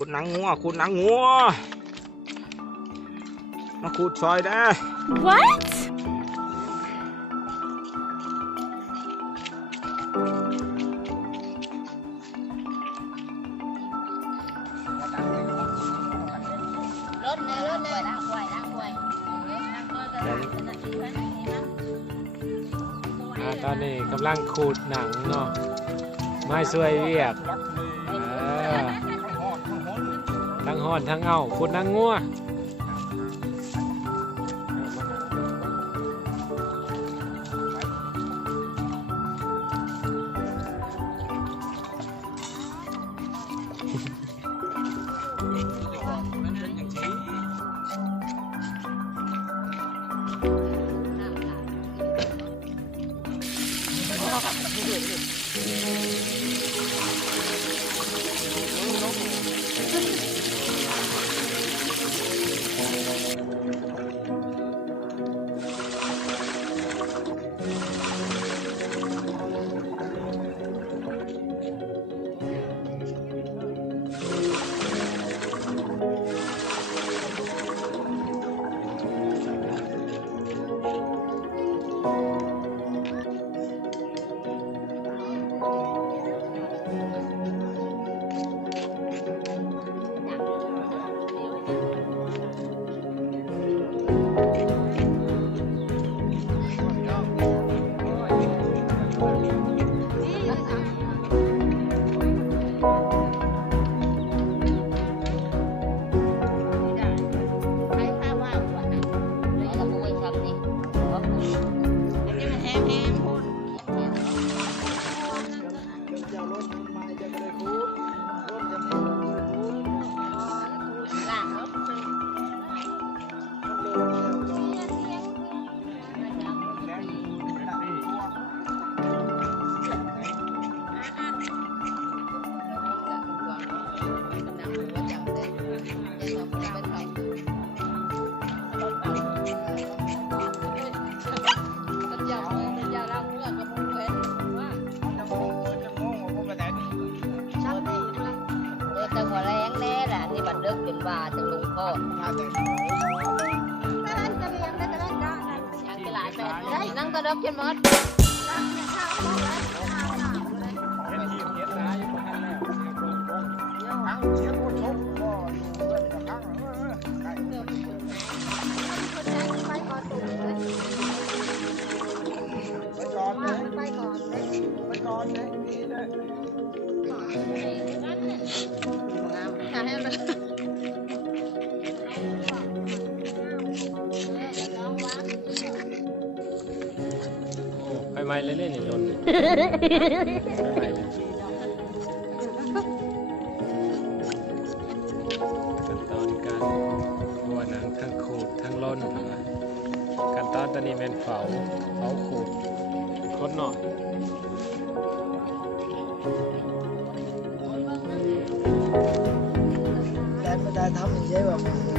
ขุดหนังงัวขุดหนังงัวมาขุดซอยได้ What? ตอนนี้กำลังขูดหนังเนาะไม่ช่วยเวียกทั้งหอนทั้งเอาขูดหนังงัวเป็นว่าจะลงโทษนั่งกระดกจนหมดไปไม่เล่นๆนี่ลนขั้นตอนการหัวหนังทั้งขูดทั้งล้นขั้นตอนตอนนี้เป็นเผาขูดคนหน่อยแต่ไม่ได้ทำอย่างนี้แบบ